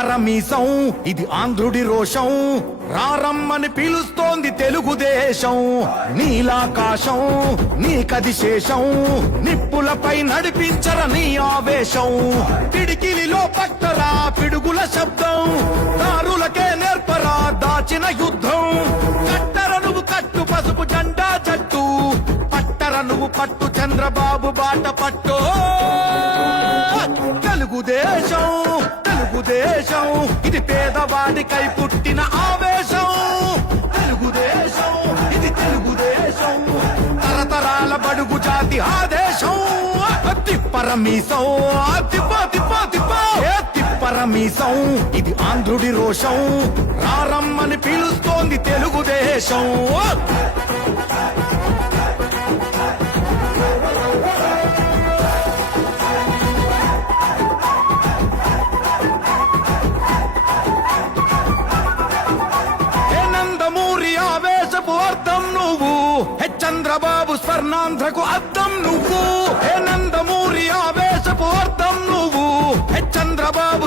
తిప్పరమీసం ఇది ఆంధ్రుడి రోషం రారమ్మని పిలుస్తోంది తెలుగుదేశం నీలాకాశం నీకది శేషం నిప్పులపై నడిపించర నీ ఆవేశం పిడికిలిలో పట్టరా పిడుగుల శబ్దం దారులకే నేర్పరా దాచిన యుద్ధం కట్టర నువ్వు కట్టు పసుపు జెండా జట్టు పట్టర నువ్వు పట్టు చంద్రబాబు బాట పట్టు తెలుగుదేశం తెలుగుదేశం ఇది పేదవాడికై పుట్టిన ఆవేశం తెలుగుదేశం ఇది తెలుగుదేశం తరతరాల బడుగు జాతి ఆదేశం తిప్పరమీసం తిప్ప తిప్ప తిప్ప తిప్పరమీసం ఇది ఆంధ్రుడి రోషం రారమ్మని పిలుస్తోంది తెలుగుదేశం అర్థం నువ్వు చంద్రబాబు స్వర్ణాంధ్రకు అర్థం నువ్వు నందమూరి ఆవేశపు అర్థం నువ్వు చంద్రబాబు